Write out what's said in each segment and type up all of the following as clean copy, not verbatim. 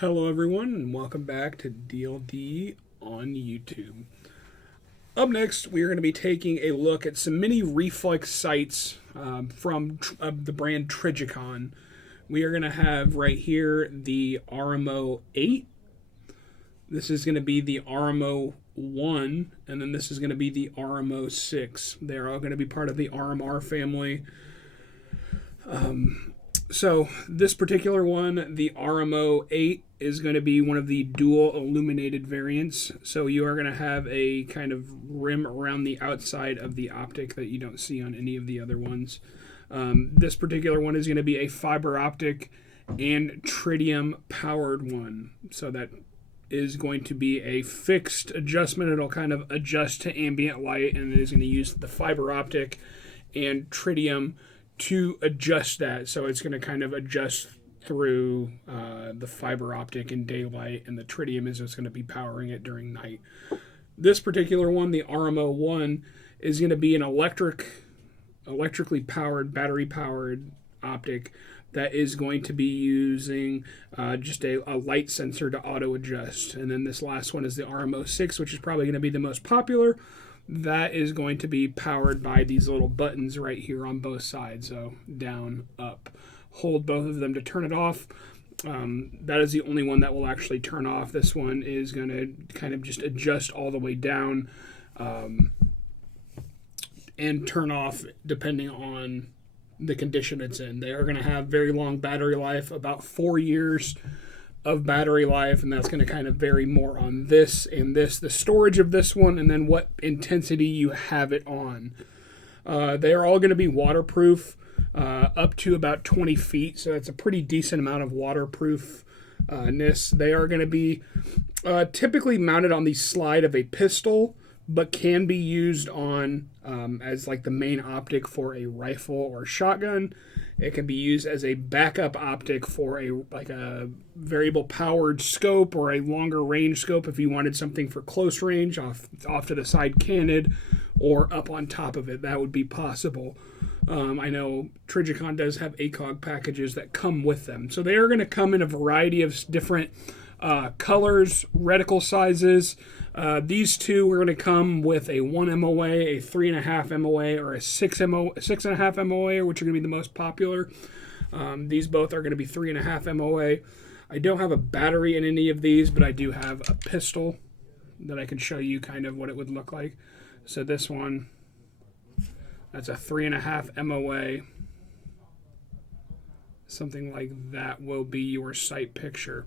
Hello everyone and welcome back to DLD on YouTube. Up next, we are going to be taking a look at some mini reflex sights from the brand Trijicon. We are going to have right here the RMO 8. This is going to be the RMO 1, and then this is going to be the RMO 6. They're all going to be part of the RMR family. So this particular one, the RMO 8, is going to be one of the Duel Illuminated variants. So you are going to have a kind of rim around the outside of the optic that you don't see on any of the other ones. This particular one is going to be a fiber optic and tritium powered one. So that is going to be a fixed adjustment. It'll kind of adjust to ambient light, and it is going to use the fiber optic and tritium to adjust that. So it's going to kind of adjust through the fiber optic in daylight, and the tritium is just going to be powering it during night. This particular one, the RMO 1, is going to be an electrically powered, battery powered optic that is going to be using just a light sensor to auto adjust. And then this last one is the RMO 6, which is probably going to be the most popular. That is going to be powered by these little buttons right here on both sides. So down, up. Hold both of them to turn it off. That is the only one that will actually turn off. This one is going to kind of just adjust all the way down and turn off depending on the condition it's in. They are going to have very long battery life, about 4 years of battery life, and that's going to kind of vary more on this and this, the storage of this one, and then what intensity you have it on. They are all going to be waterproof up to about 20 feet, so that's a pretty decent amount of waterproofness. They are going to be typically mounted on the slide of a pistol, but can be used on as like the main optic for a rifle or shotgun. It can be used as a backup optic for a variable powered scope or a longer range scope if you wanted something for close range off to the side canted or up on top of it. That would be possible. I know Trijicon does have ACOG packages that come with them. So they are going to come in a variety of different colors, reticle sizes. These two are going to come with a 1 MOA, a 3.5 MOA, or a 6.5 MOA, which are going to be the most popular. These both are going to be 3.5 MOA. I don't have a battery in any of these, but I do have a pistol that I can show you kind of what it would look like. So this one, that's a 3.5 MOA. Something like that will be your sight picture.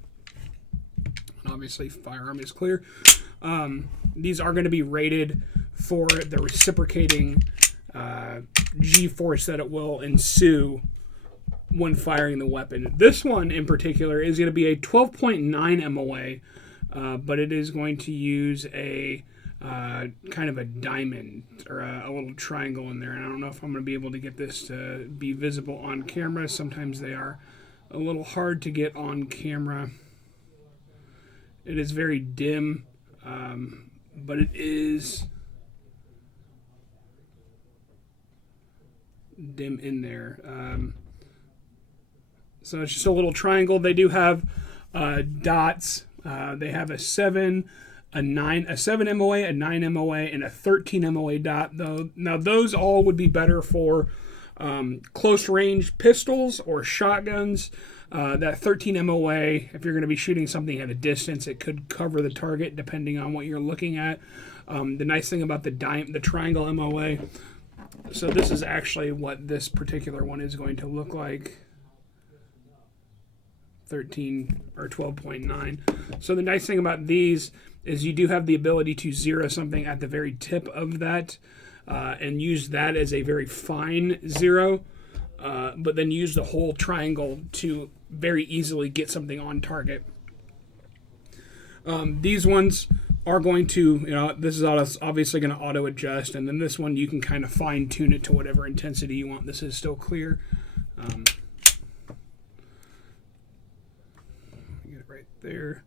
And obviously, firearm is clear. These are going to be rated for the reciprocating G-force that it will ensue when firing the weapon. This one in particular is going to be a 12.9 MOA, but it is going to use a kind of a diamond or a little triangle in there. And I don't know if I'm going to be able to get this to be visible on camera. Sometimes they are a little hard to get on camera. It is very dim, but it is dim in there. So it's just a little triangle. They do have dots. They have a 7 MOA, a 9 MOA, and a 13 MOA dot. Though now those all would be better for close range pistols or shotguns. That 13 MOA, if you're going to be shooting something at a distance, it could cover the target depending on what you're looking at. The nice thing about the triangle MOA, so this is actually what this particular one is going to look like. 13 or 12.9. So the nice thing about these is you do have the ability to zero something at the very tip of that and use that as a very fine zero, but then use the whole triangle to very easily get something on target. These ones are going to, this is obviously going to auto adjust, and then this one you can kind of fine tune it to whatever intensity you want. This is still clear. Get it right there.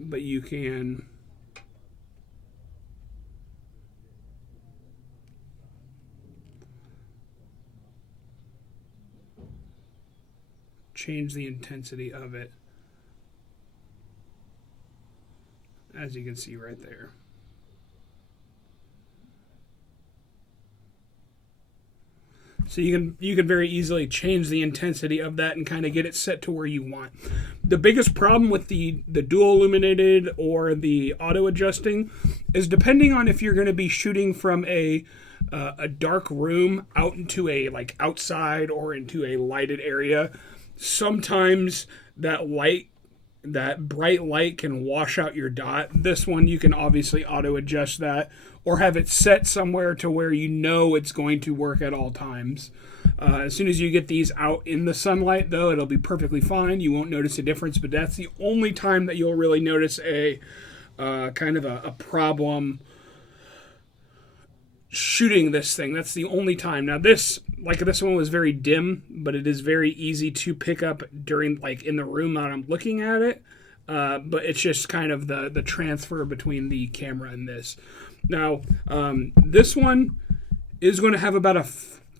But you can change the intensity of it. as you can see right there. So you can very easily change the intensity of that and kind of get it set to where you want. The biggest problem with the dual illuminated or the auto adjusting is depending on if you're going to be shooting from a dark room out into a like outside or into a lighted area. Sometimes that bright light can wash out your dot. This one you can obviously auto adjust that or have it set somewhere to where you know it's going to work at all times. As soon as you get these out in the sunlight, though, it'll be perfectly fine. You won't notice a difference, but that's the only time that you'll really notice a kind of a problem shooting this thing. That's the only time. Now this one was very dim, but it is very easy to pick up during like in the room that I'm looking at it. But it's just kind of the transfer between the camera and this. Now, this one is going to have about a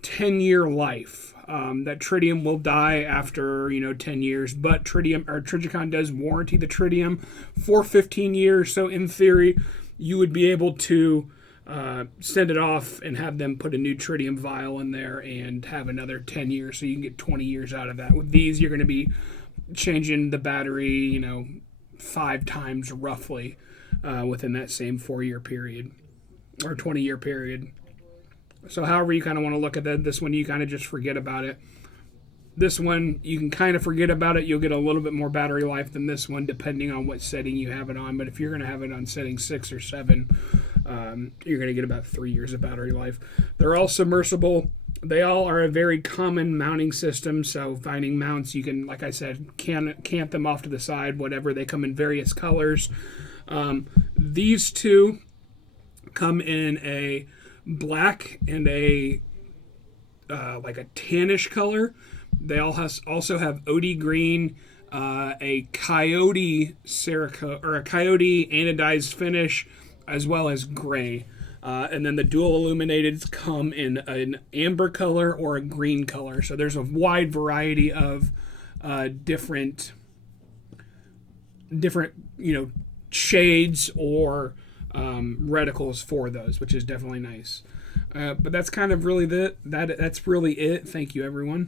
10-year life. That tritium will die after 10 years, but Trijicon does warranty the tritium for 15 years. So in theory, you would be able to send it off and have them put a new tritium vial in there and have another 10 years, so you can get 20 years out of that. With these, you're going to be changing the battery 5 times roughly within that same 4-year period or 20-year period. So however you kind of want to look at that, this one you kind of just forget about it. This one you can kind of forget about it. You'll get a little bit more battery life than this one depending on what setting you have it on. But if you're going to have it on setting 6 or 7, you're going to get about 3 years of battery life. They're all submersible. They all are a very common mounting system. So finding mounts, you can, like I said, cant them off to the side, whatever. They come in various colors. These two come in a black and a like a tannish color. They also have OD green, a coyote Cerakote or a coyote anodized finish, as well as gray. And then the dual illuminateds come in an amber color or a green color. So there's a wide variety of different shades or reticles for those, which is definitely nice. But that's kind of really that's really it. Thank you, everyone.